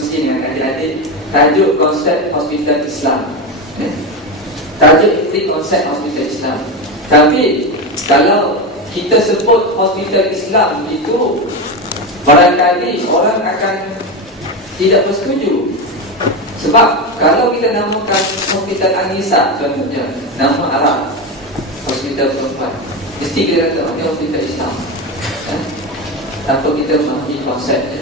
kongsi dengan adik-adik tajuk konsep hospital Islam. Tajuk itu konsep hospital Islam. Tapi kalau kita sebut hospital Islam itu, barangkali orang akan tidak bersetuju. Sebab kalau kita namakan hospital An-Nisa contohnya, nama Arab, hospital perempuan, mesti kita kata ini hospital Islam, tanpa kita memahami konsepnya.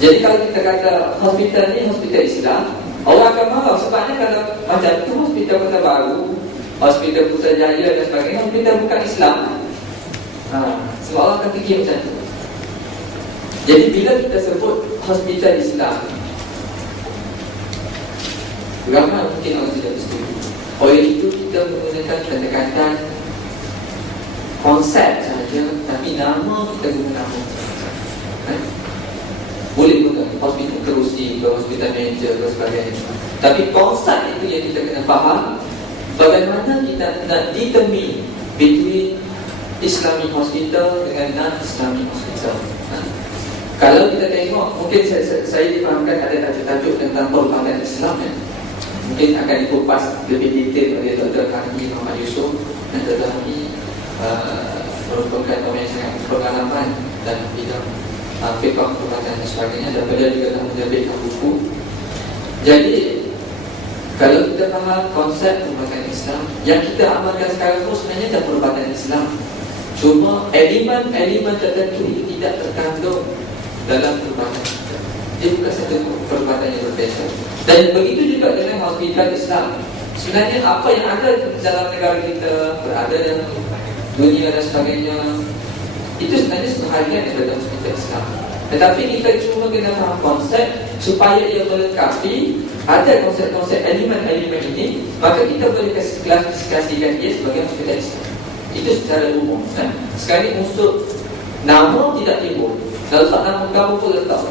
Jadi kalau kita kata hospital ni hospital Islam, orang akan marah. Sebabnya kalau macam tu hospital Kota Baru, hospital Putrajaya dan sebagainya, hospital bukan Islam. Semua orang akan fikir macam tu. Jadi bila kita sebut hospital Islam, ramai mungkin orang tidak setuju. Oleh itu kita menggunakan pendekatan konsep saja, tapi nama kita guna nama. Boleh guna hospital kerusi ke hospital manager dan sebagainya. Tapi konsep itu yang kita kena faham. Bagaimana kita nak determine between Islamic hospital dengan non-Islamic hospital. Kalau kita tengok, mungkin saya difahamkan ada tajuk-tajuk tentang perubatan Islam ya. Mungkin akan dikupas lebih detail oleh Dr. Hamid Muhammad Yusof. Dan Dr. Hamid merupakan orang yang sangat berpengalaman dalam bidang fiqh perubatan dan sebagainya, dan beliau juga telah menerbitkan buku. Jadi kalau kita faham konsep perubatan Islam, yang kita amalkan sekarang pun sebenarnya adalah perubatan Islam. Cuma elemen-elemen tertentu itu tidak terkandung dalam perubatan kita. Dia bukan satu perubatan yang berbeza. Dan begitu juga dengan hospital Islam. Sebenarnya apa yang ada dalam negara kita, berada dalam dunia dan sebagainya, itu sebenarnya sebahagian daripada hospital Islam. Tetapi kita cuma kena faham konsep supaya ia melengkapi. Ada konsep-konsep elemen-elemen ini, maka kita boleh klasifikasikan dia sebagai hospital Islam. Itu secara umum. Sekarang ini unsur nama tidak timbul. Kalau tak nama kamu pun letak.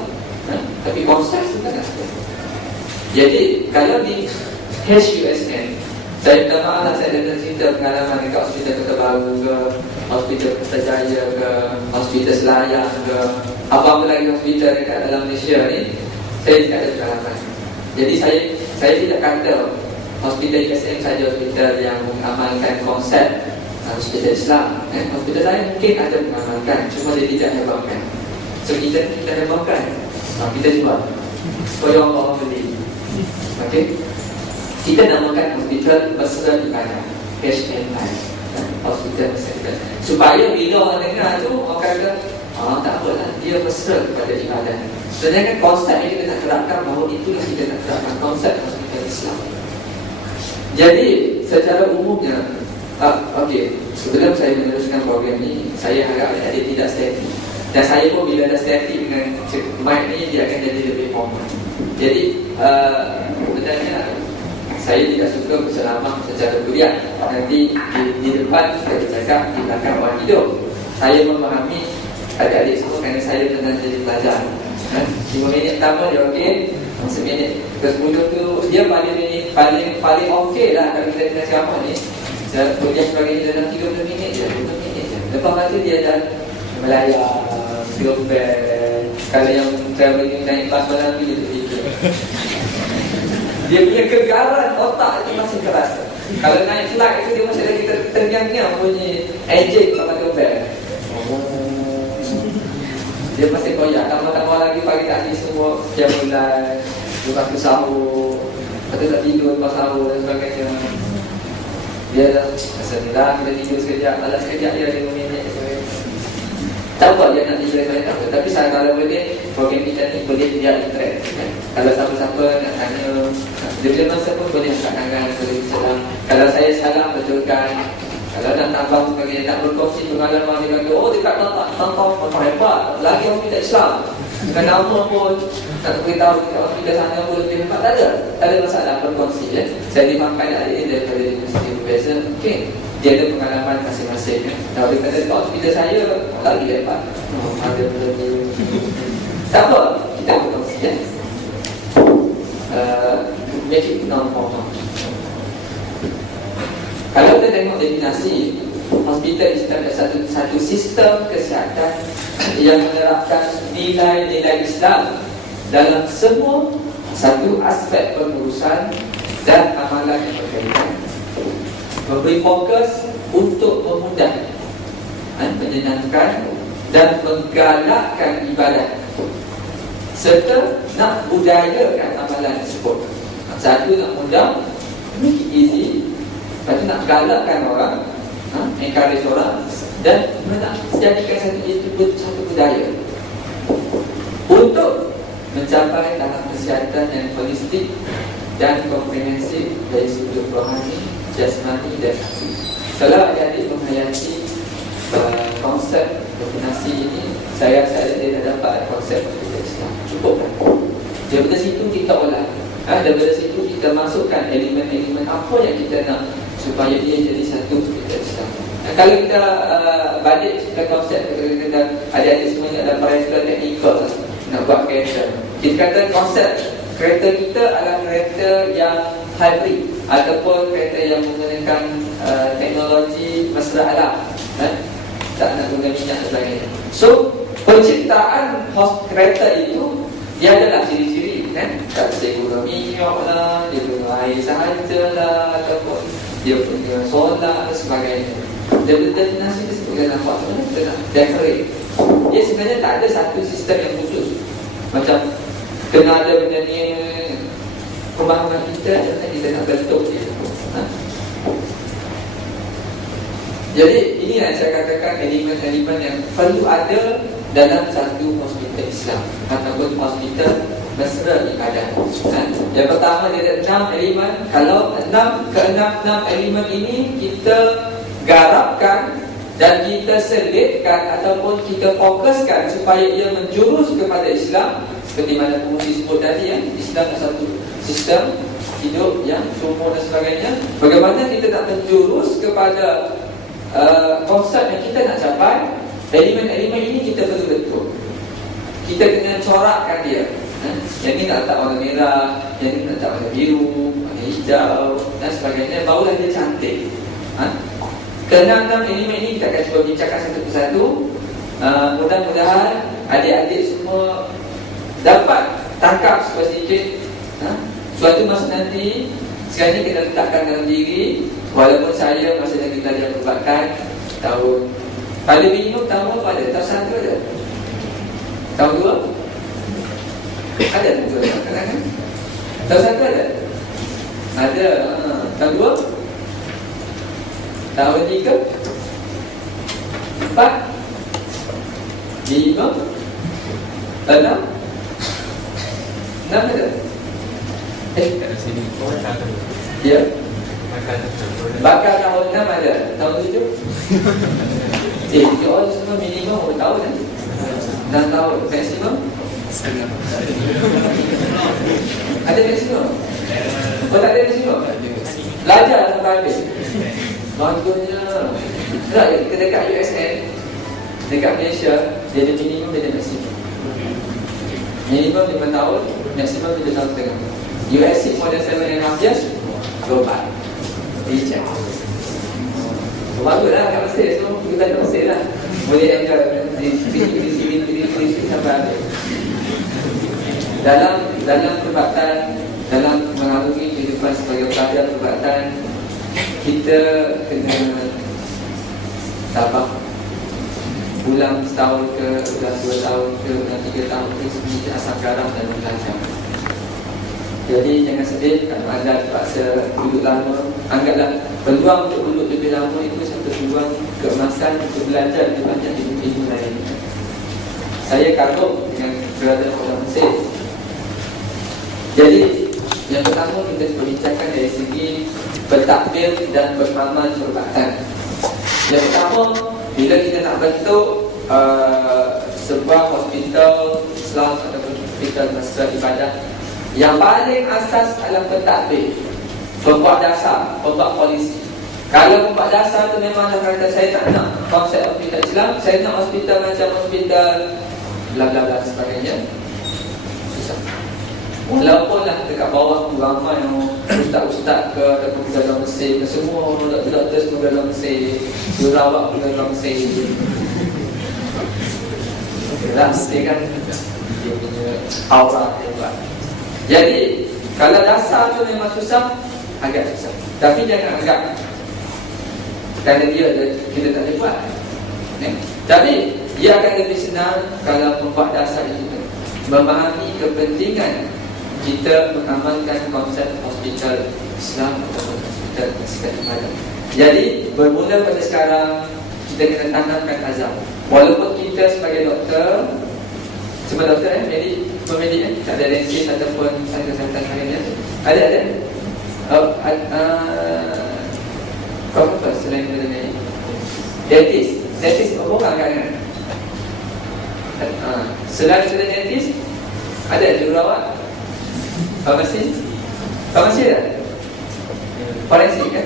Tapi konsep sebenarnya ada. Jadi kalau di HUSN, saya minta maaf lah, saya dah cerita pengalaman dekat hospital Kota Baru ke, hospital Putrajaya ke, hospital Selayang ke, apa-apa lagi hospital dekat dalam Malaysia ni, saya tidak ada pengalaman. Jadi saya tidak kata hospital USM saja hospital yang mengamalkan konsep hospital Islam. Hospital lain mungkin ada mengamalkan, cuma dia tidak hebatkan. So kita hebatkan, kita jual supaya orang beli. Okey, kita namakan hospital Mesra Ibadah, HMI, hospital Mesra Ibadah, supaya bila orang dengar tu orang kata, tak apalah, dia mesra kepada ibadah. Sebenarnya kan konsep yang kita nak terapkan, bahawa itulah kita nak terapkan konsep hospital Islam. Jadi secara umumnya, okey, sebelum saya meneruskan program ni, saya harap adik tidak statik. Dan saya pun bila ada statik dengan mic ni, dia akan jadi lebih formal. Jadi sebenarnya saya tidak suka berceramah secara beriak. Nanti di depan saya bercakap, di belakang orang hidup. Saya memahami adik-adik semua kerana saya pernah jadi pelajar. 5 minit pertama dia okey, 10 minit ke 10 tu dia paling okey lah. Kalau kita kena ceramah ni, kuliah sebagainya dalam 30 minit je, 20 minit je. Lepas nanti dia dah melayar, silver. Kalau yang travelling naik kelas malam ni, dia punya kegaran otak itu masih keras. Kalau naik flight itu dia masih lagi ternyang-nyang bunyi engine pada kapal. Dia masih koyak. Tambah-tambah lagi pagi tadi semua jam bulan, buka ke sahur, lepas tu tak tidur lepas sahur dan sebagainya. Dia dah Alhamdulillah, kita tidur sekejap, malas sekejap dia 5 minit. Tak apa dia nak tidur banyak tak apa. Tapi kalau boleh, program kita ni boleh dia interact. Kalau siapa-siapa nak tanya, dia bila masa pun boleh angkat tangan, boleh salam. Kalau saya salam, betulkan. Kalau nak tambah sebagainya, nak berkongsi pengalaman dia kata, oh dekat tak hebat, lagi orang kita Islam. Bukan nama pun, tak beritahu kita orang kita sana pun lebih hebat. Tak ada masalah berkongsi ya. Saya dimakan adik ini daripada universiti berbeza. Okay, dia ada pengalaman masing-masing ya. Kalau dia kata, kalau kita saya lagi hebat, ada lebih. Tak apa, kita berkongsi ya. Make it non-formal. Kalau kita tengok definisi, hospital Islam adalah satu sistem kesihatan yang menerapkan nilai-nilai Islam dalam semua satu aspek pengurusan dan amalan yang berkaitan. Memberi fokus untuk memudah, menyenangkan dan menggalakkan ibadah, serta nak budayakan amalan tersebut. Satu nak mudah, make it easy. Lepas tu nak galakkan orang, encourage orang, dan nak jadikan satu budaya untuk mencapai tahap kesihatan yang holistik dan komprehensif dari sudut rohani, jasmani dan hati. Kalau adik-adik menghayati konsep definisi ini, saya rasa dia dah dapat konsep Islam. Cukup kan? Daripada situ kita olah, daripada situ kita masukkan elemen-elemen apa yang kita nak supaya dia jadi satu Islam. Kalau kita balik ke konsep, kita adik-adik semua nak dapat parameter teknikal nak buat kereta. Kita kata konsep kereta kita adalah kereta yang hybrid ataupun kereta yang menggunakan teknologi mesra alam, tak nak guna minyak dan sebagainya. So penciptaan kereta itu dia adalah ciri-ciri, tak boleh guna minyak lah, dia guna air sahajalah, ataupun dia punya solar dan sebagainya. Daripada definisi tersebut dia nampak kita nak decorate. Dia sebenarnya tak ada satu sistem yang khusus. Macam kena ada benda ni, pemahaman kita nak bentuk dia. Jadi ini yang saya katakan elemen-elemen yang perlu ada dalam satu hospital Islam ataupun hospital mesra ibadah. Yang pertama dia ada 6 elemen. Kalau 6 elemen ini kita garapkan dan kita selitkan ataupun kita fokuskan supaya ia menjurus kepada Islam, seperti mana pengundi sebut tadi, Islam adalah satu sistem hidup yang sumur dan sebagainya. Bagaimana kita nak menjurus kepada konsep yang kita nak capai, elemen-elemen ini kita perlu betul. Kita kena corakkan dia. Yang ni nak letak warna merah, yang ni nak letak warna biru, warna hijau dan sebagainya, barulah dia cantik. Keenam elemen ini kita akan cuba bincangkan satu persatu. Mudah-mudahan adik-adik semua dapat tangkap sedikit. Suatu masa nanti, sekarang ni kita letakkan dalam diri. Walaupun saya masa yang kita ada perubatan tahun, paling minimum tahun apa ada? Tahun 1 ada? Tahun 2? Ada tahun 2? Kan? Tahun 1 ada? Ada. Tahun 2? Tahun 3? 4? 5? 6? Tahun 6 ada? Kat sini. Ya. Bakal tahun 6 ada. Tahun 7? Dia orang semua minimum 1 tahun kan? 6 tahun. Maksimum? Ada maksimum? Oh tak ada maksimum? Belajar sampai habis. Bagusnya. Tak, kita dekat USN, dekat Malaysia, dia ada minimum, dia ada maksimum. Minimum 5 tahun, maksimum 7 tahun setengah. USC more than 7.5 years, global. Teacher. Baguslah kat Mesir, so kita kat Mesir lah. Boleh enter di sampai habis. Dalam perubatan, dalam mengarungi kehidupan sebagai pelajar perubatan, kita kena tabak ulang setahun ke, ulang 2 tahun ke, ulang 3 tahun ke, sebenarnya asam garam dan belajar. Jadi jangan sedih kalau anda terpaksa duduk lama. Anggaplah peluang untuk duduk lebih lama itu satu peluang keemasan untuk belajar lebih banyak ilmu lain. Saya kagum dengan berada orang Mesir. Jadi yang pertama kita berbincangkan dari segi bertakbir dan beramal perubatan. Yang pertama, bila kita nak bentuk sebuah hospital Islam ataupun hospital mesra ibadah, yang paling asas adalah bertakbir, pembuat dasar, pembuat polisi. Kalau pembuat dasar tu memang dah kata saya tak nak konsep hospital Islam, saya nak hospital macam hospital bla bla bla sebagainya. Walaupun lah dekat bawah tu ramai ustaz-ustaz ke ataupun pegawai Mesir ke, semua doktor-doktor semua pegawai Mesir, jurawat pegawai Mesir. Okeylah, Mesir kan dia punya aura hebat. Jadi kalau dasar tu memang susah, agak susah. Tapi jangan anggap kerana kita tak boleh buat. Tapi ia akan lebih senang kalau membuat dasar itu, memahami kepentingan kita mengamalkan konsep hospital Islam atau hospital kesihatan. Jadi bermula pada sekarang kita kena tanamkan azam. Walaupun kita sebagai doktor, sebagai doktor pemedik tak ada lensin ataupun kesihatan lainnya. Ada. Kau apa selain daripada medik? Dentist orang kan? Selain daripada dentist, ada jururawat, farmasi ada, forensik kan?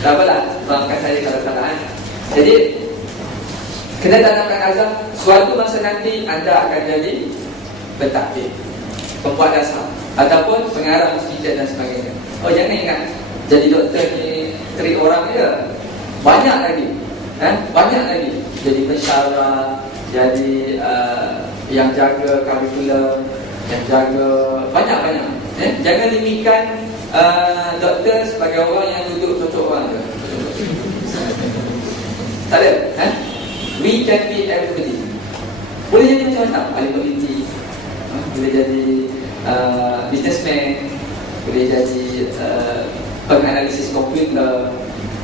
Tak apalah, maafkan saya kalau salah. Jadi kena tanamkan azam. Suatu masa nanti anda akan jadi pentadbir, pembuat dasar ataupun pengarah hospital dan sebagainya. Oh, jangan ingat jadi doktor ni 3 orang dia. Banyak lagi. Banyak lagi. Jadi pensyarah, jadi yang jaga kurikulum, yang jaga banyak-banyak. Jangan limitkan doktor sebagai orang yang duduk cocok orang ke. Tak ada. We can be everybody. Boleh jadi macam-macam. Ahli politik, boleh jadi businessman, boleh jadi penganalisis komputer,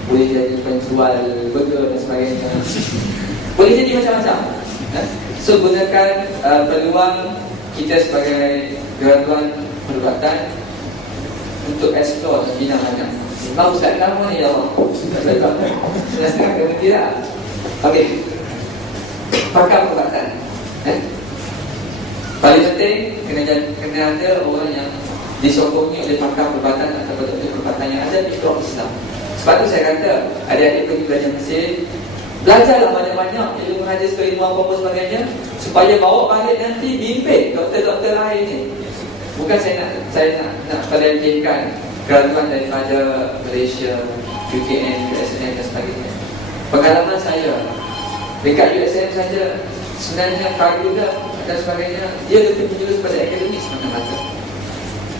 boleh jadi penjual burger dan sebagainya. Boleh jadi macam-macam. So gunakan peluang kita sebagai graduan perubatan untuk explore bidang banyak. Mau Ustaz lama ni ya Allah. Sudah setengah berhenti dah. Okey. Pakar perubatan. Paling penting kena ada orang yang disokongi oleh pakar perubatan atau doktor perubatan yang ada di kelompok Islam. Sebab tu saya kata adik-adik pergi belajar Mesir, belajarlah banyak-banyak ilmu hadis, ilmu apa sebagainya, supaya bawa balik nanti bimbing doktor-doktor lain ni. Bukan saya nak perhatikan graduan daripada Malaysia, UKM, USM dan sebagainya. Pengalaman saya dekat USM saja sebenarnya paradigma dan sebagainya, dia lebih menjurus pada akademik semata-mata.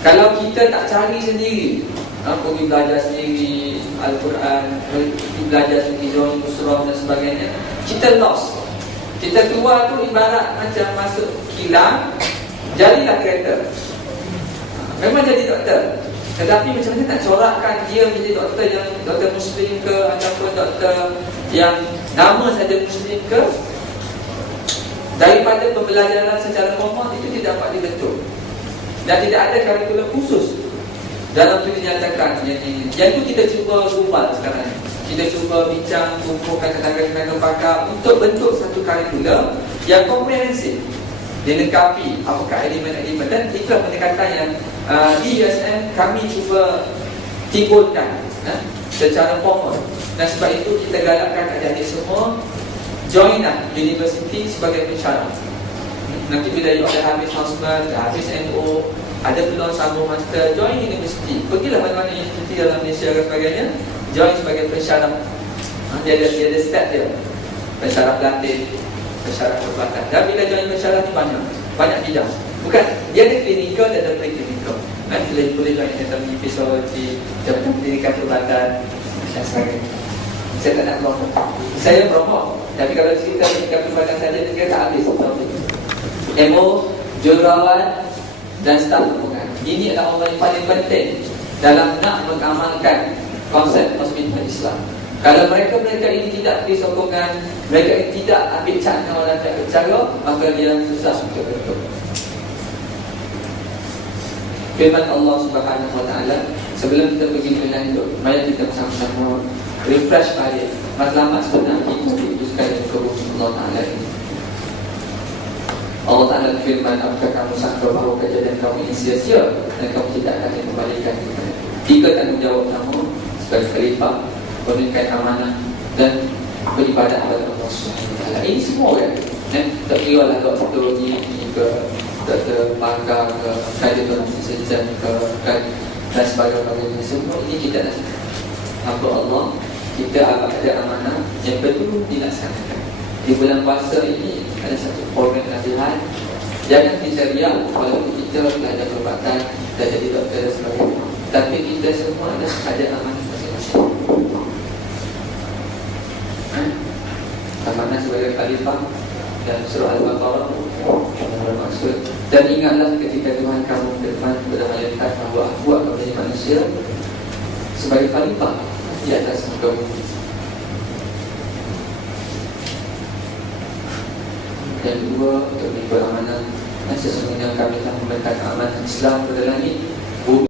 Kalau kita tak cari sendiri, pergi belajar sendiri Al-Quran, pergi belajar sendiri John Busrah dan sebagainya, kita lost. Kita keluar tu ibarat macam masuk kilang, jadilah kereta. Memang jadi doktor, tetapi macam mana nak corakkan dia menjadi doktor yang doktor Muslim ke, ataupun doktor yang nama saja Muslim ke, daripada pembelajaran secara formal itu tidak dapat dibentuk. Dan tidak ada kurikulum khusus dalam tu dinyatakan yang itu kita cuba gumpal sekarang. Kita cuba bincang, kumpulkan tenaga-tenaga pakar untuk bentuk satu kurikulum yang komprehensif, dilengkapi apakah elemen-elemen. Dan itulah pendekatan yang di USM kami cuba timbulkan secara formal. Dan sebab itu kita galakkan adik-adik semua join universiti sebagai pensyarah. Nanti bila you ada habis houseman, dah habis NO, ada peluang sambung master, join universiti. Pergilah mana-mana universiti dalam Malaysia dan sebagainya, join sebagai pensyarah. Dia ada step dia. Pensyarah pelatih, pensyarah perubatan. Dan bila join pensyarah ni banyak bidang. Bukan, dia ada klinikal dan ada pre-klinikal. Boleh join anatomi, fisiologi, jabatan pendidikan perubatan dan sebagainya. Saya tak nak promote. Saya promote. Tapi kalau cerita pendidikan perubatan saja, dia tak habis. MO, jururawat dan staf hubungan. Ini adalah orang yang paling penting dalam nak mengamalkan konsep hospital Islam. Kalau mereka ini tidak beri sokongan, mereka ini tidak ambil cara dan cara, maka dia susah untuk bentuk. Firman Allah Subhanahu Wa Taala, sebelum kita pergi ke lanjut, mari kita bersama-sama refresh balik matlamat sebenar kita diutuskan oleh Allah Taala ini. Allah Ta'ala firman, apakah kamu sangka bahawa kejadian kamu ini sia-sia dan kamu tidak akan dikembalikan? 3 tanggungjawab kamu sebagai khalifah, menunaikan amanah dan beribadah kepada Allah SWT. Ini semua kan? Tak kira lah doktor ni ke, doktor pakar ke, kajian sejen ke, dan sebagainya. Semua ini kita hamba Allah, kita ada amanah yang perlu dilaksanakan. Di bulan puasa ini ada satu program nasihat. Jangan kita riak walaupun kita dah ada perubatan, dah jadi doktor dan sebagainya, tapi kita semua ada amanah masing-masing. Amanah sebagai khalifah dan surah Al-Baqarah bermaksud, dan ingatlah ketika Tuhan kamu firman kepada malaikat bahawa aku akan menjadi manusia sebagai khalifah di atas muka bumi. Yang kedua, untuk mengikut amanah, sesungguhnya kami telah memberikan amanah Islam kepada langit